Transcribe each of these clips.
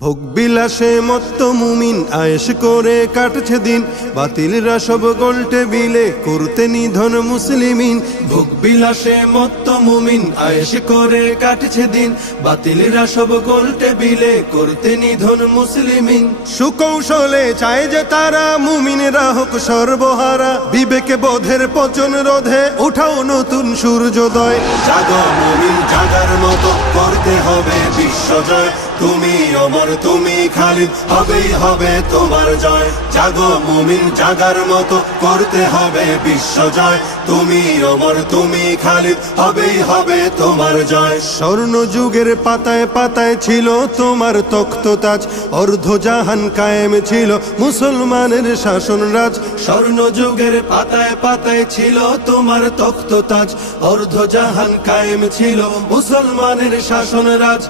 ভোগ বিলাসে মত্ত মুমিন আয়েস করে কাটছে দিন। বাতিলরা সব গোল্টে বিলে করতে নিধন মুসলিমিন। ভোগ বিলাসে মত্ত মুমিন আয়েস করে কাটছে দিন। বাতিলরা সব গোল্টে বিলে করতে নিধন মুসলিমিন। সুকৌশলে চায় যে তারা মুমিনরা হোক সর্বহারা। বিবেকে বোধের পচন রোধে উঠাও নতুন সূর্যোদয়। জাগ মুমিন জাগার মতো করতে বিশ্বজয় তুমি অমর, তুমি খালিদ হবেই হবে তোমার জয়। জাগো মুমিন জাগার মতো, করতে হবে বিশ্বজয় তুমি অমর, তুমি খালিদ হবেই হবে তোমার জয়। স্বর্ণ যুগের পাতায় পাতায় ছিল তোমার তখ্ত তাজ অর্ধ জাহান কায়েম ছিল মুসলমানের শাসন রাজ। স্বর্ণ যুগের পাতায় পাতায় ছিল তোমার তখ্ত তাজ অর্ধ জাহান কায়েম ছিল মুসলমানের শাসন রাজ।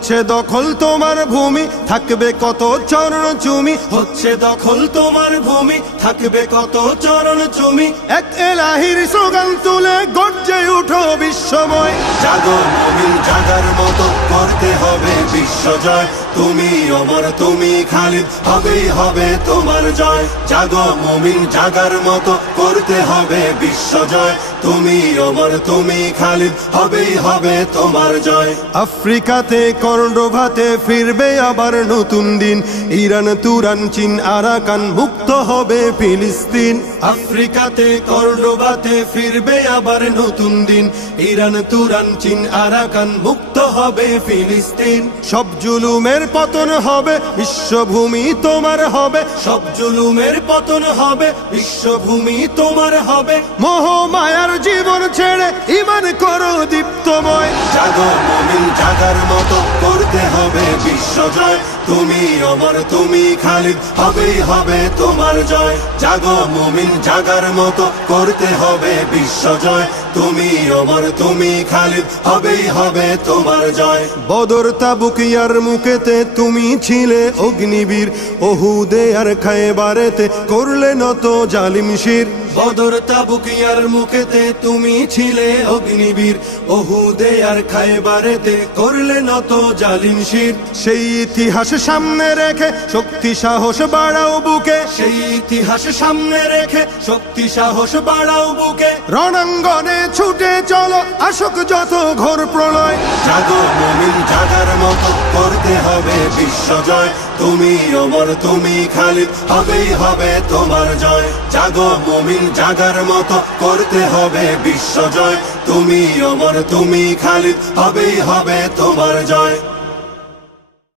হচ্ছে দখল তোমার ভূমি, থাকবে কত চরণ চুমি। হচ্ছে দখল তোমার ভূমি, থাকবে কত চরণ চুমি। এক এলাহির স্লোগান তুলে গর্জে উঠো বিশ্বময়। জাগর জাগার মতো করতে হবে বিশ্বজয় তুমি অমর তুমি খালিদ হবেই হবে তোমার জয়। জাগো মুমিন জাগার মতো করতে হবে বিশ্বজয় তুমি অমর তুমি খালিদ হবেই হবে তোমার জয়। আফ্রিকাতে কর্ণভাতে ফিরবে আবার নতুন দিন। ইরান তুরান চীন আরাকান মুক্ত হবে ফিলিস্তিন। আফ্রিকাতে কর্ণভাতে ফিরবে আবার নতুন দিন। ইরান তুরান চীন আরাকান মুক্ত হবে ফিলিস্তিন। সব জুলুমের পতন হবে, বিশ্বভূমি তোমার হবে। সব জুলুমের পতন হবে, বিশ্বভূমি তোমার হবে। মোহ মায়ার জীবন ছেড়ে ইমান করো দীপ্তময়। জাগর জাগার মতো। বিশ্বজয় তুমি অমর, তুমি খালিদ। হবেই হবে তোমার জয়। জাগো মুমিন জাগার মতো, করতে হবে বিশ্বজয় তুমি অমর, তুমি খালিদ। হবেই হবে তোমার জয়। বদর তাবুকিয়ার মুখেতে তুমি ছিলে অগ্নিবীর। ওহুদে আর খায়ে বারেতে করলে নত জালিম শির। বদর তাবুকিয়ার মুখেতে তুমি ছিলে অগ্নিবীর। ওহুদে আর খায়ে বারেতে করলে নত জালিম শির। সেই ইতিহাস সামনে রেখে শক্তি সাহস বাড়াও বুকে। সেই ইতিহাস সামনে রেখে শক্তি সাহস বাড়াও বুকে। রণাঙ্গনে ছুটে চলো আসুক যত ঘোর প্রলয়। জাগো মুমিন জাগার মতো করতে হবে বিশ্বজয় তুমি অমর তুমি খালিদ হবেই হবে তোমার জয়। জাগো মুমিন জাগার মতো করতে হবে বিশ্ব জয় তুমি অমর তুমি খালিদ হবেই হবে তোমার জয়।